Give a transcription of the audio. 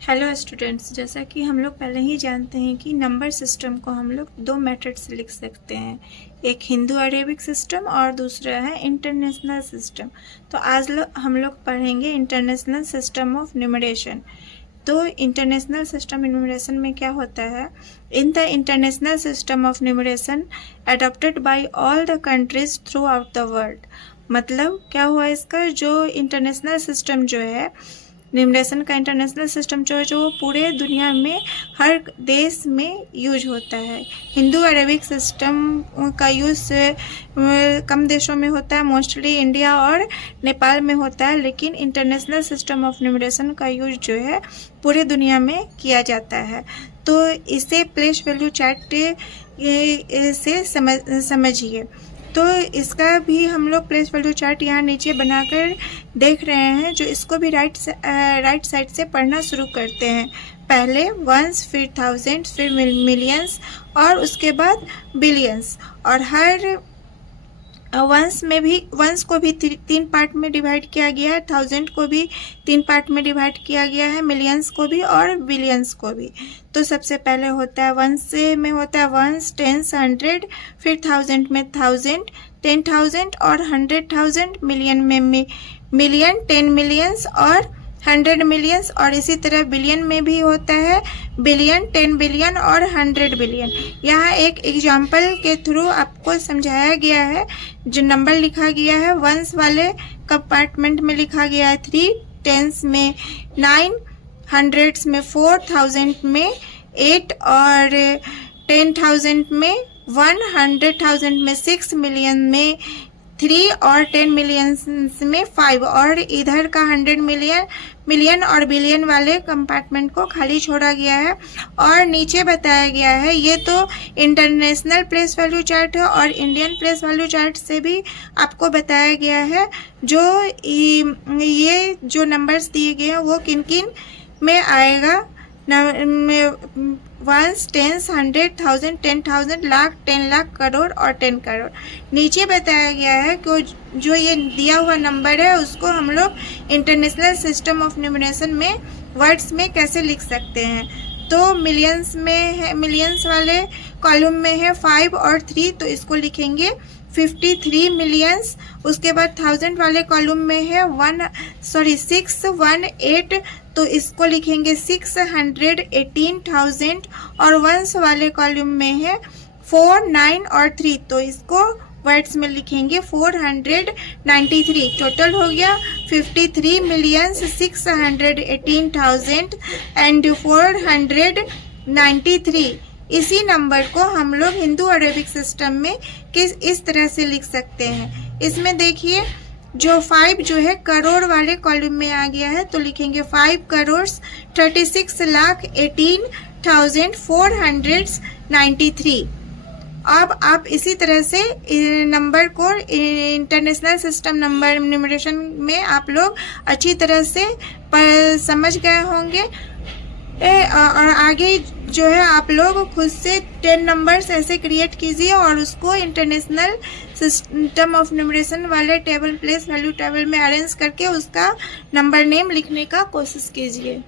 Hello students, जैसा कि हम लोग पहले ही जानते हैं कि नंबर सिस्टम को हम लोग दो मेथड से लिख सकते हैं। एक हिंदू अरेबिक सिस्टम और दूसरा है इंटरनेशनल सिस्टम। तो आज हम लोग पढ़ेंगे इंटरनेशनल सिस्टम ऑफ न्यूमरेशन। तो इंटरनेशनल सिस्टम न्यूमरेशन में क्या होता है? In the international system of numeration adopted by all the countries through out the world. मतलब क्या हुआ इसका, जो इंटरनेशनल सिस्टम जो है न्यूमरेशन का, इंटरनेशनल सिस्टम जो है वो पूरे दुनिया में हर देश में यूज होता है। हिंदू अरेबिक सिस्टम का यूज कम देशों में होता है, मोस्टली इंडिया और नेपाल में होता है, लेकिन इंटरनेशनल सिस्टम ऑफ न्यूमरेशन का यूज जो है पूरे दुनिया में किया जाता है। तो इसे प्लेस वैल्यू चार्ट से समझिए। तो इसका भी हम लोग प्लेस वैल्यू चार्ट यहाँ नीचे बनाकर देख रहे हैं, जो इसको भी राइट साइड से पढ़ना शुरू करते हैं। पहले वंस, फिर थाउजेंड्स, फिर मिलियंस और उसके बाद बिलियंस। और हर वंस को भी तीन पार्ट में डिवाइड किया गया है, थाउजेंड को भी तीन पार्ट में डिवाइड किया गया है, मिलियंस को भी और बिलियंस को भी। तो सबसे पहले होता है वंस में होता है वंस, टेंस, 100, फिर थाउजेंड में 1000, 10,000 और 100,000, मिलियन में मिलियन, 10 मिलियंस और 100 मिलियंस। और इसी तरह बिलियन में भी होता है बिलियन, 10 बिलियन और 100 बिलियन। यहाँ एक एग्जाम्पल के थ्रू आपको समझाया गया है। जो नंबर लिखा गया है वंस वाले कंपार्टमेंट में लिखा गया है 3, टेंस में 9, हंड्रेड्स में 4, थाउजेंड में 8 और 10,000 में 1, 100,000 में 6, मिलियन में 3 और 10 मिलियन में 5। और इधर का 100 मिलियन और बिलियन वाले कंपार्टमेंट को खाली छोड़ा गया है। और नीचे बताया गया है, ये तो इंटरनेशनल प्लेस वैल्यू चार्ट है और इंडियन प्लेस वैल्यू चार्ट से भी आपको बताया गया है जो ये जो नंबर्स दिए गए हैं वो किन किन में आएगा। वंस, टेंस, 100, 1000, 10,000, लाख, 10 लाख, करोड़ और 10 करोड़। नीचे बताया गया है कि जो ये दिया हुआ नंबर है उसको हम लोग इंटरनेशनल सिस्टम ऑफ न्यूमरेशन में वर्ड्स में कैसे लिख सकते हैं। तो मिलियंस में है, मिलियंस वाले कॉलम में है 5 और 3, तो इसको लिखेंगे 53 मिलियंस। उसके बाद 1000 वाले कॉलम में है 618, तो इसको लिखेंगे 618,000। और वंस वाले कॉलम में है 4, 9 और 3, तो इसको वर्ड्स में लिखेंगे 493। टोटल हो गया 53 मिलियंस 618,000 एंड 493। इसी नंबर को हम लोग हिंदू अरेबिक सिस्टम में इस तरह से लिख सकते हैं। इसमें देखिए जो 5 जो है करोड़ वाले कॉलम में आ गया है, तो लिखेंगे 5 करोड़ 36,18,493। अब आप इसी तरह से नंबर को इंटरनेशनल सिस्टम नंबर न्यूमरेशन में आप लोग अच्छी तरह से समझ गए होंगे। और आगे जो है आप लोग खुद से 10 नंबर्स ऐसे क्रिएट कीजिए और उसको इंटरनेशनल सिस्टम ऑफ न्यूमरेशन वाले टेबल, प्लेस वैल्यू टेबल में अरेंज करके उसका नंबर नेम लिखने का कोशिश कीजिए।